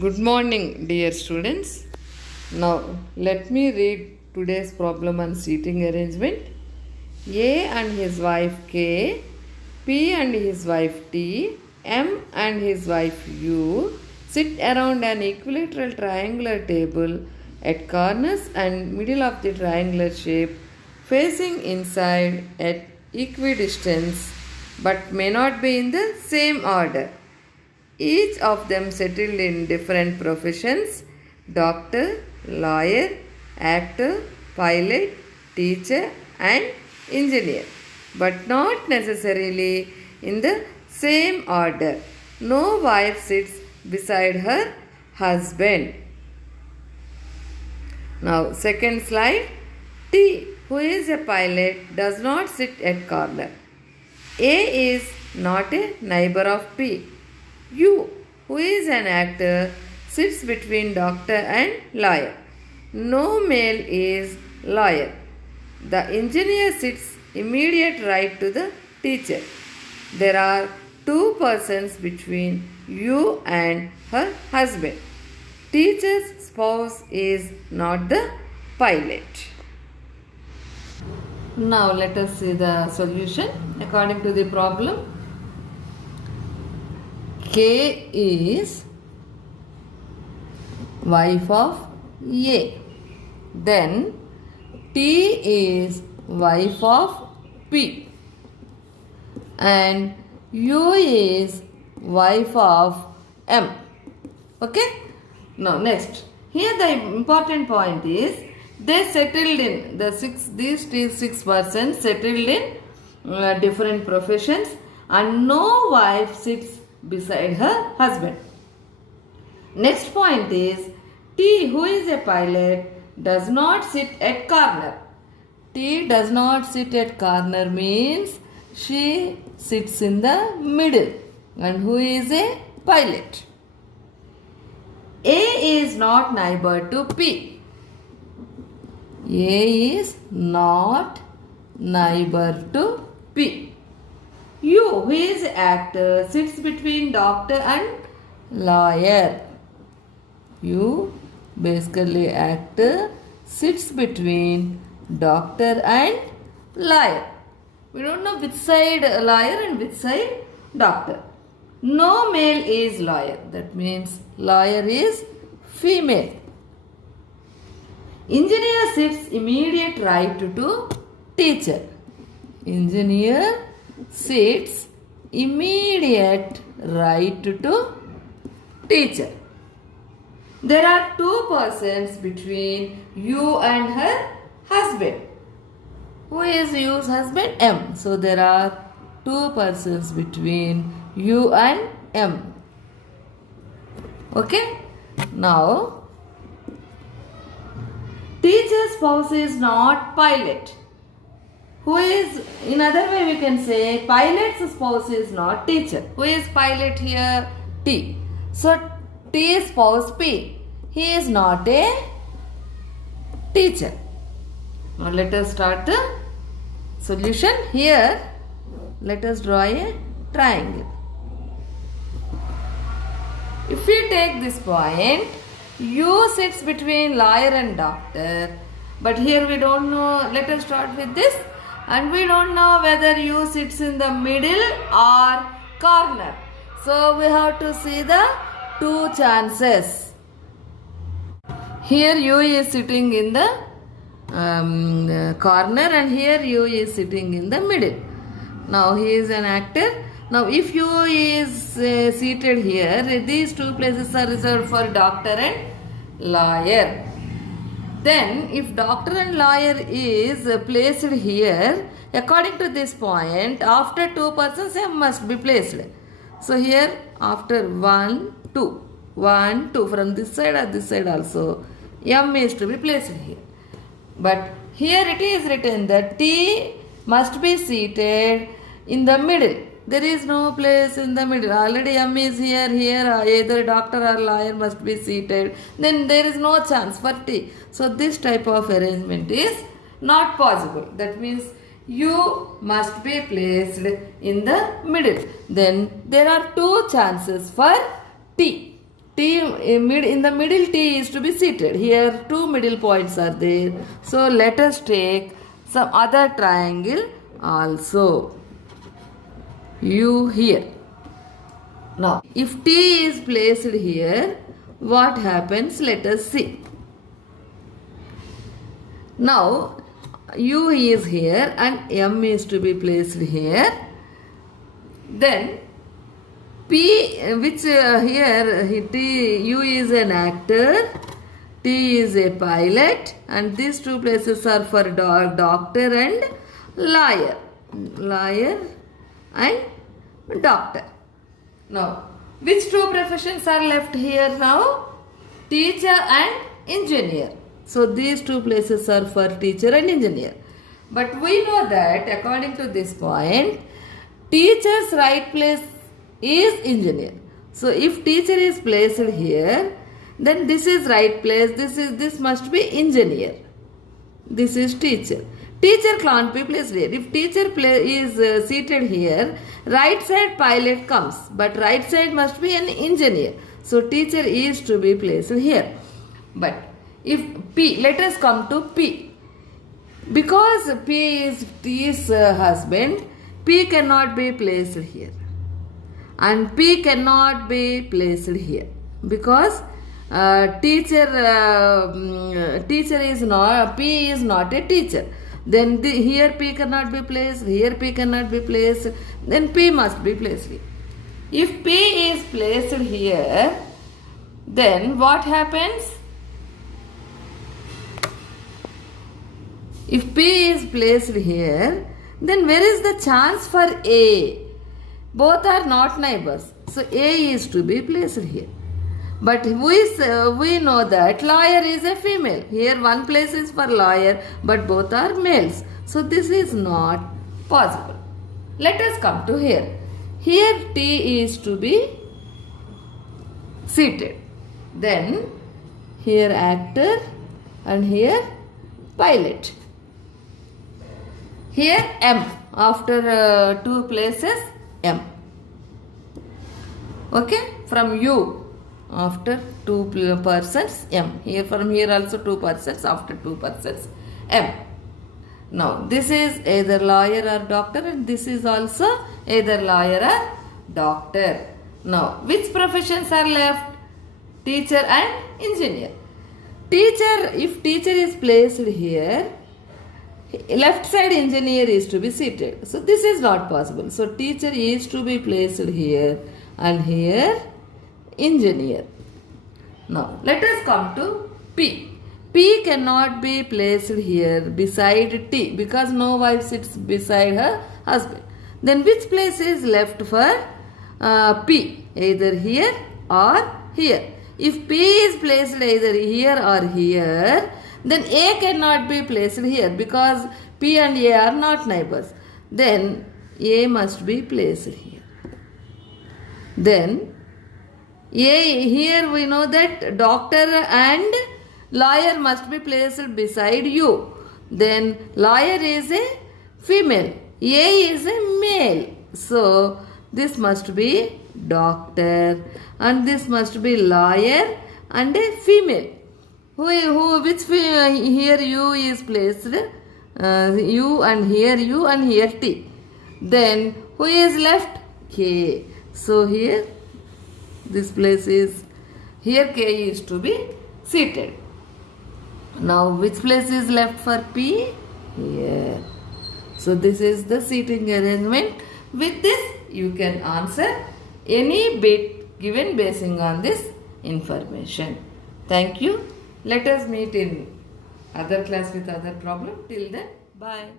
Good morning, dear students. Now, let me read today's problem on seating arrangement. A and his wife K, P and his wife T, M and his wife U sit around an equilateral triangular table at corners and middle of the triangular shape, facing inside at equidistance, but may not be in the same order. Each of them settled in different professions: doctor, lawyer, actor, pilot, teacher, and engineer, but not necessarily in the same order. No wife sits beside her husband. Now, second slide. T, who is a pilot, does not sit at corner. A is not a neighbor of P. U, who is an actor, sits between doctor and lawyer. No male is lawyer. The engineer sits immediate right to the teacher. There are two persons between you and her husband. Teacher's spouse is not the pilot. Now let us see the solution according to the problem. K is wife of A. Then T is wife of P. And U is wife of M. Okay? Now next. Here the important point is they settled in these six persons settled in different professions, and no wife sits beside her husband. Next point is T, who is a pilot, does not sit at corner. T does not sit at corner means she sits in the middle. And who is a pilot? A is not neighbor to P. A is not neighbor to P. U, who is actor, sits between doctor and lawyer. U, basically actor, sits between doctor and lawyer. We don't know which side lawyer and which side doctor. No male is lawyer. That means lawyer is female. Engineer sits immediate right to teacher. Engineer sits immediate right to teacher. There are two persons between you and her husband. Who is U's husband? M. So there are two persons between you and M. Okay? Now, teacher's spouse is not pilot. Who is, in other way we can say, pilot's spouse is not teacher. Who is pilot here? T. So, T spouse P. He is not a teacher. Now, let us start the solution. Here, let us draw a triangle. If we take this point, U sits between lawyer and doctor. But here we don't know, let us start with this. And we don't know whether U sits in the middle or corner. So we have to see the two chances. Here U is sitting in the corner, and here U is sitting in the middle. Now he is an actor. Now if U is seated here, these two places are reserved for doctor and lawyer. Then, if doctor and lawyer is placed here, according to this point, after two persons, M must be placed. So, here after 1, 2, 1, 2, from this side or this side also, M is to be placed here. But here it is written that T must be seated in the middle. There is no place in the middle. Already M is here, either doctor or lawyer must be seated. Then there is no chance for T. So this type of arrangement is not possible. That means U must be placed in the middle. Then there are two chances for T. T in the middle T is to be seated. Here 2 middle points are there. So let us take some other triangle also. U here. Now if T is placed here, what happens? Let us see. Now U is here and M is to be placed here. Then P, which here U is an actor, T is a pilot, and these two places are for doctor and lawyer. Lawyer and doctor. Now, which two professions are left here now? Teacher and engineer. So, these two places are for teacher and engineer. But we know that according to this point, teacher's right place is engineer. So if teacher is placed here, then this is right place, this must be engineer. This is teacher. Teacher can't be placed here. If teacher is seated here, right side pilot comes, but right side must be an engineer. So teacher is to be placed here. But if P, let us come to P. Because P is T's husband, P cannot be placed here. And P cannot be placed here because teacher is not, P is not a teacher. Then here P cannot be placed, here P cannot be placed, then P must be placed here. If P is placed here, then what happens? If P is placed here, then where is the chance for A? Both are not neighbors. So A is to be placed here. But we know that lawyer is a female. Here one place is for lawyer, but both are males. So this is not possible. Let us come to here. Here T is to be seated. Then here actor and here pilot. Here M. After 2 places M. Okay, from U after 2 persons M. Here from here also 2 persons, after 2 persons M. Now this is either lawyer or doctor, and this is also either lawyer or doctor. Now which professions are left? Teacher and engineer. Teacher, if teacher is placed here, left side engineer is to be seated. So this is not possible. So teacher is to be placed here and here engineer. Now let us come to P. P cannot be placed here beside T because no wife sits beside her husband. Then which place is left for P? Either here or here. If P is placed either here or here, then A cannot be placed here because P and A are not neighbors. Then A must be placed here. Then A, here we know that doctor and lawyer must be placed beside U. Then lawyer is a female, A is a male. So this must be doctor and this must be lawyer and a female. Here U is placed, U and here T. Then who is left? K. So here this place is, here K is to be seated. Now which place is left for P? Here. So this is the seating arrangement. With this you can answer any bit given basing on this information. Thank you. Let us meet in other class with other problem. Till then, bye.